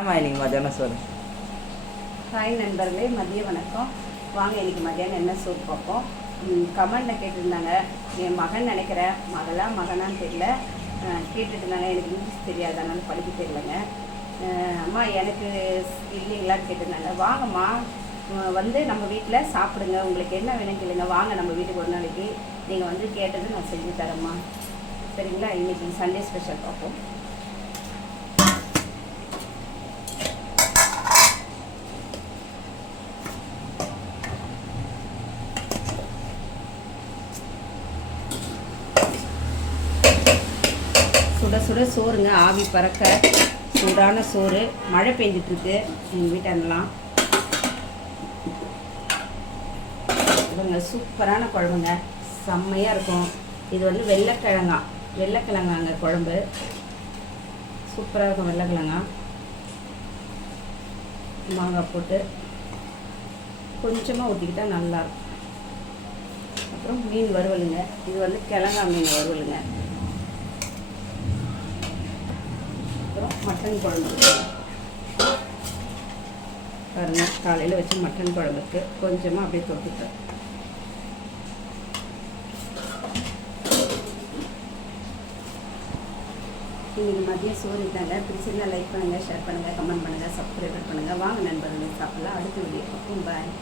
ஆமாம், இன்னைக்கு மத்தியானம் சோறு. ஹாய் நண்பர்களே, மதிய வணக்கம். வாங்க இன்றைக்கி மத்தியானம் என்ன சோறு பார்ப்போம். கமெண்டில் கேட்டிருந்தாங்க, என் மகன் நினைக்கிறேன், மகனான்னு தெரியல, கேட்டுட்டு இருந்தாங்க. எனக்கு இங்கிலீஷ் தெரியாது, அதனால படிக்க தெரியலங்க. அம்மா எனக்கு இல்லைங்களான்னு கேட்டிருந்தாங்க. வாங்கம்மா, வந்து நம்ம வீட்டில் சாப்பிடுங்க, உங்களுக்கு என்ன வேணும் கேளுங்க, வாங்க நம்ம வீட்டுக்கு ஒரு நாளைக்கு. நீங்கள் வந்து கேட்டது நான் செஞ்சு தரேம்மா, சரிங்களா? இன்றைக்கி சண்டே ஸ்பெஷல் பார்ப்போம். சுட சுட சோறுங்க, ஆவி பறக்க சூடான சோறு. மழை பெஞ்சிட்ருக்கு எங்கள் வீட்டெல்லாம். இவங்க சூப்பரான குழம்புங்க, செம்மையாக இருக்கும். இது வந்து வெள்ளைக்கிழங்காங்க குழம்பு, சூப்பராக இருக்கும். வெள்ளைக்கிழங்கா மாங்காய் போட்டு கொஞ்சமாக ஊற்றிக்கிட்டால் நல்லாயிருக்கும். அப்புறம் மீன் வறுவலுங்க, இது வந்து கிழங்கா மீன் வறுவலுங்க. அப்புறம் மட்டன் குழம்பு பாருங்க, காலையில் வச்சு மட்டன் குழம்புக்கு கொஞ்சமாக அப்படியே தொட்டுட்டேன். இன்னைக்கு மதியம் சோறு தாங்க. பிடிச்சிருந்தா லைக் பண்ணுங்கள், ஷேர் பண்ணுங்கள், கமெண்ட் பண்ணுங்கள், சப்ஸ்கிரைப் பண்ணுங்கள். வாங்க நண்பர்கள் சாப்பிடலாம். அடுத்த வீடியோ பார்ப்போம். பாய்.